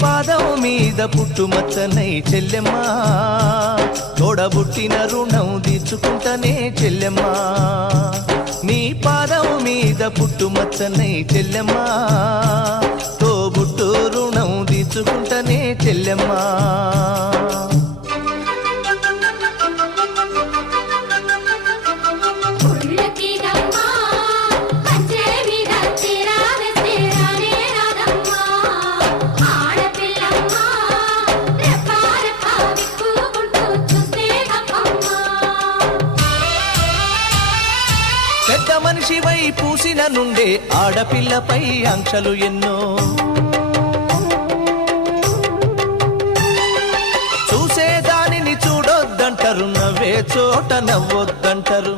పాదం మీద పుట్టుమచ్చనై చెల్లెమ్మా తోడబుట్టిన రుణం తీర్చుకుంటనే చెల్లెమ్మా నీ పాదం మీద పుట్టుమచ్చనై చెల్లెమ్మా తోబుట్టు రుణం తీర్చుకుంటనే చెల్లెమ్మా పెద్ద మనిషివై పూసిన నుండే ఆడపిల్లపై ఆంక్షలు ఎన్నో చూసేదానిని చూడొద్దంటారు నవ్వే చోట నవ్వొద్దంటారు